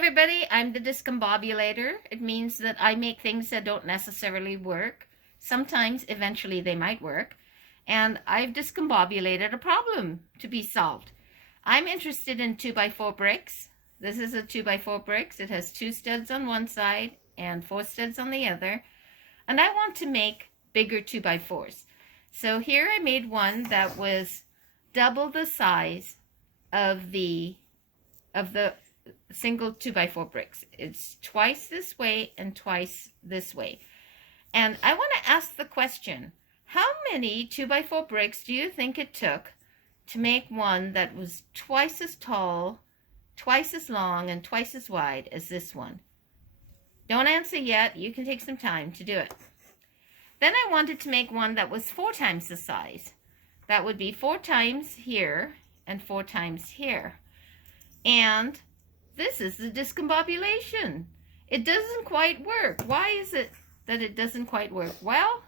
everybody, I'm the discombobulator. It means that I make things that don't necessarily work. Sometimes, eventually, they might work. And I've discombobulated a problem to be solved. I'm interested in 2x4 bricks. This is a 2x4 bricks. It has 2 studs on one side and 4 studs on the other. And I want to make bigger 2x4s. So here I made one that was double the size of the single 2x4 bricks. It's twice this way and twice this way. And I want to ask the question, how many 2x4 bricks do you think it took to make one that was twice as tall, twice as long, and twice as wide as this one? Don't answer yet. You can take some time to do it. Then I wanted to make one that was 4 times the size. That would be 4 times here and 4 times here. And this is the discombobulation. It doesn't quite work. Why is it that it doesn't quite work? Well,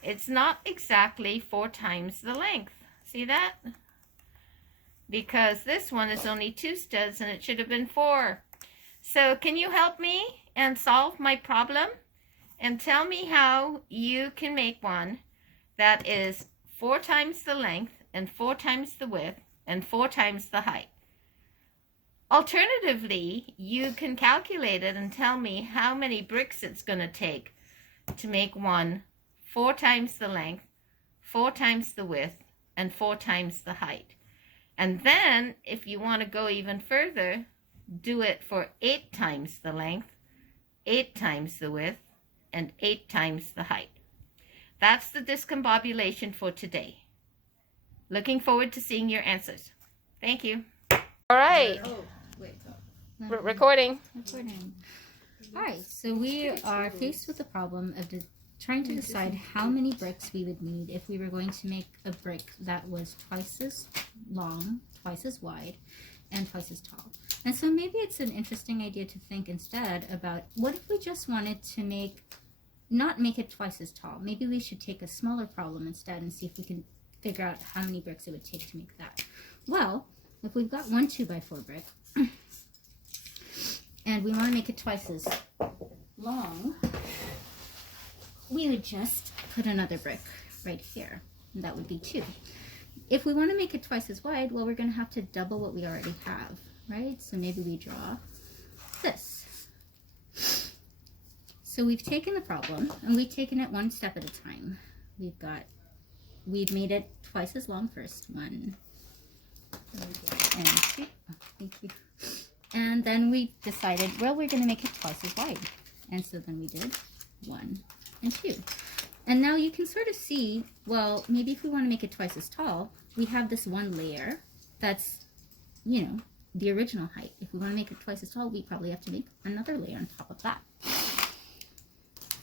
it's not exactly 4 times the length. See that? Because this one is only 2 studs and it should have been 4. So can you help me and solve my problem? And tell me how you can make one that is 4 times the length and 4 times the width and 4 times the height. Alternatively, you can calculate it and tell me how many bricks it's going to take to make one 4 times the length, 4 times the width, and 4 times the height. And then, if you want to go even further, do it for 8 times the length, 8 times the width, and 8 times the height. That's the discombobulation for today. Looking forward to seeing your answers. Thank you. All right. Recording. All right, so we are faced with the problem of trying to decide how many bricks we would need if we were going to make a brick that was twice as long, twice as wide, and twice as tall. And so maybe it's an interesting idea to think instead about, what if we just wanted to not make it twice as tall? Maybe we should take a smaller problem instead and see if we can figure out how many bricks it would take to make that. Well, if we've got one 2x4 brick, and we want to make it twice as long, we would just put another brick right here, and that would be 2. If we want to make it twice as wide, well, we're going to have to double what we already have, right? So maybe we draw this. So we've taken the problem, and we've taken it one step at a time. We've made it twice as long first. 1 and 2. Oh, thank you. And then we decided, well, we're going to make it twice as wide. And so then we did 1 and 2. And now you can sort of see, well, maybe if we want to make it twice as tall, we have this one layer that's, you know, the original height. If we want to make it twice as tall, we probably have to make another layer on top of that.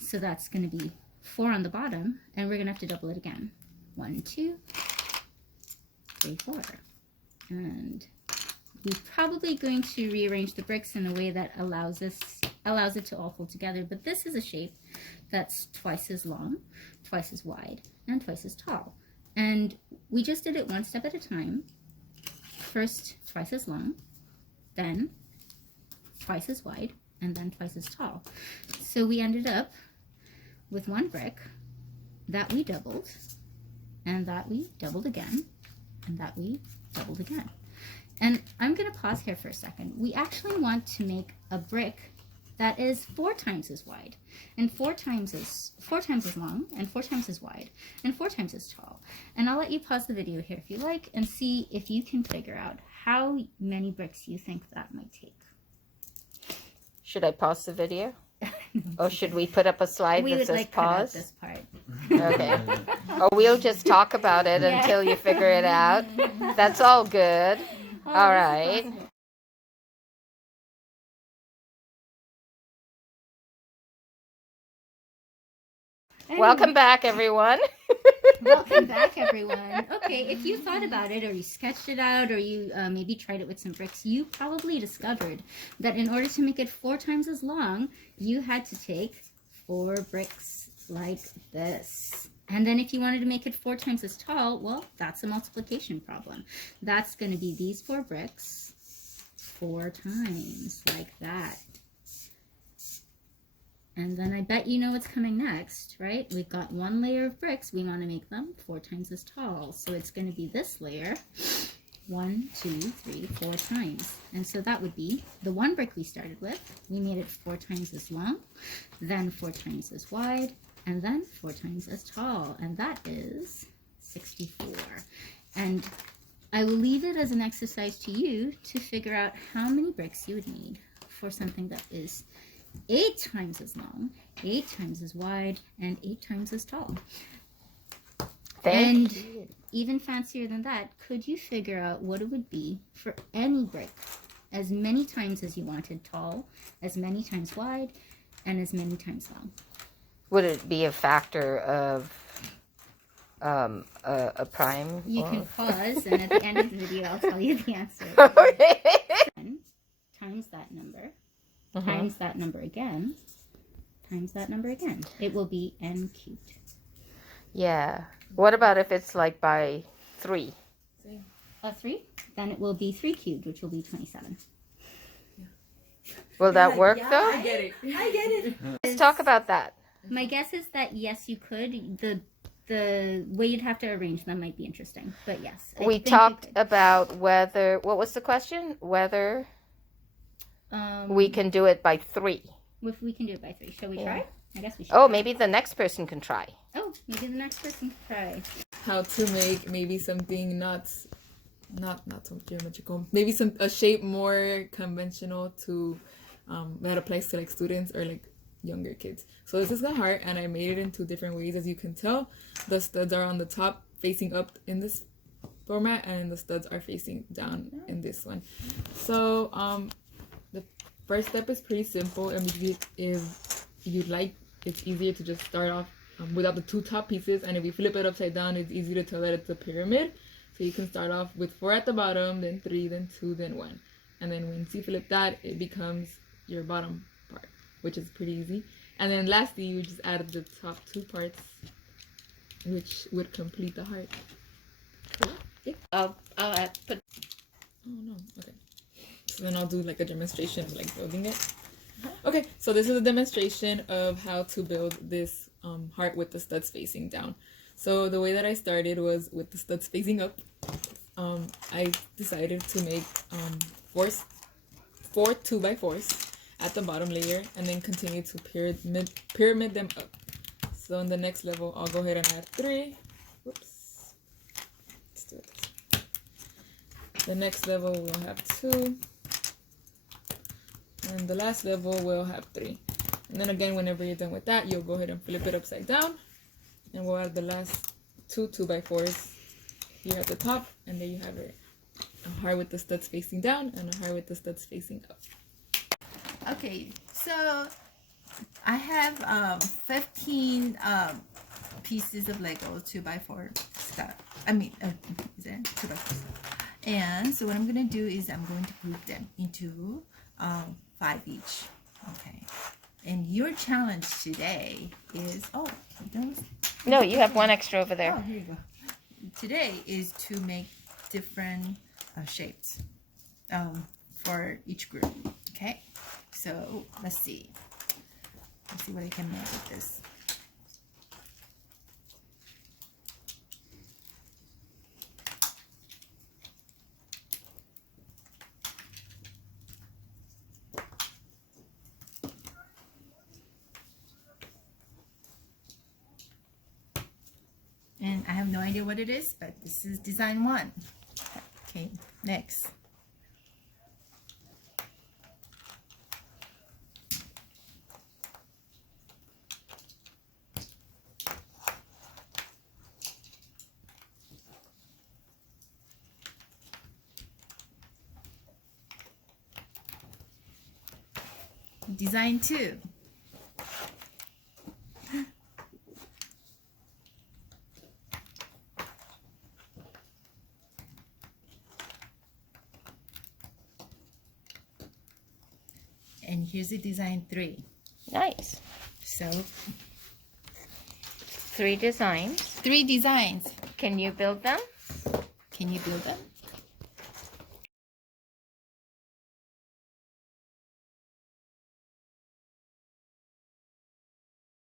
So that's going to be 4 on the bottom, and we're going to have to double it again. 1, 2, 3, 4. And we're probably going to rearrange the bricks in a way that allows it to all fold together. But this is a shape that's twice as long, twice as wide, and twice as tall. And we just did it one step at a time. First, twice as long, then twice as wide, and then twice as tall. So we ended up with one brick that we doubled, and that we doubled again, and that we doubled again. And I'm going to pause here for a second. We actually want to make a brick that is 4 times as wide, and 4 times as long, and 4 times as wide, and 4 times as tall. And I'll let you pause the video here if you like, and see if you can figure out how many bricks you think that might take. Should I pause the video? Or should we put up a slide that says pause? This part. Okay. Or we'll just talk about it until you figure it out. That's all good. All right. Anyway. Welcome back, everyone. Welcome back, everyone. Okay, if you thought about it, or you sketched it out, or you maybe tried it with some bricks, you probably discovered that in order to make it 4 times as long, you had to take 4 bricks like this. And then if you wanted to make it 4 times as tall, well, that's a multiplication problem. That's going to be these 4 bricks 4 times, like that. And then I bet you know what's coming next, right? We've got one layer of bricks. We want to make them 4 times as tall. So it's going to be this layer, 1, 2, 3, 4 times. And so that would be the one brick we started with. We made it 4 times as long, then 4 times as wide, and then 4 times as tall. And that is 64. And I will leave it as an exercise to you to figure out how many bricks you would need for something that is 8 times as long, 8 times as wide, and 8 times as tall. Thank you. Even fancier than that, could you figure out what it would be for any brick, as many times as you wanted tall, as many times wide, and as many times long? Would it be a factor of a prime? You can pause, and at the end of the video, I'll tell you the answer. Okay. Times that number. Times that number again, times that number again. It will be n cubed. Yeah. What about if it's like by 3? 3? Then it will be 3 cubed, which will be 27. Will that work yeah, though? I get it. Let's talk about that. My guess is that yes, you could. The way you'd have to arrange them might be interesting, but yes. I We think talked you could. about whether, what was the question? Whether we can do it by 3. If we can do it by 3, shall we Yeah. try? I guess we should. Oh, try. maybe the next person can try. Oh, maybe the next person can try. How to make maybe something not so geometrical, maybe a shape more conventional to that applies to like students or like younger kids. So this is the heart, and I made it in 2 different ways. As you can tell, the studs are on the top facing up in this format, and the studs are facing down in this one. So the first step is pretty simple, and if you'd like, it's easier to just start off without the 2 top pieces, and if you flip it upside down, it's easy to tell that it's a pyramid. So you can start off with 4 at the bottom, then 3, then 2, then 1. And then once you flip that, it becomes your bottom part, which is pretty easy. And then lastly, you just add the top 2 parts, which would complete the heart. Yeah. I'll put. Oh no, okay. So then I'll do like a demonstration of like building it. Okay, so this is a demonstration of how to build this heart with the studs facing down. So the way that I started was with the studs facing up. I decided to make 4 2x4s at the bottom layer, and then continue to pyramid them up. So in the next level, I'll go ahead and add 3. Whoops. Let's do it this way. The next level we'll have 2. And the last level will have 3. And then again, whenever you're done with that, you'll go ahead and flip it upside down. And we'll add the last 2 2x4s here at the top. And there you have it. A heart with the studs facing down and a heart with the studs facing up. Okay, so I have 15 pieces of Lego 2x4 stuff. I mean, is it 2x4 stuff? And so what I'm going to do is I'm going to group them into 5 each. Okay. And your challenge today is, oh, No, you have 1 extra over there. Oh, here you go. Today is to make different shapes for each group. Okay. So let's see. Let's see what I can make with this. And I have no idea what it is, but this is design 1. Okay, next. Design 2. And here's the design 3. Nice. So 3 designs. 3 designs. Can you build them? Can you build them?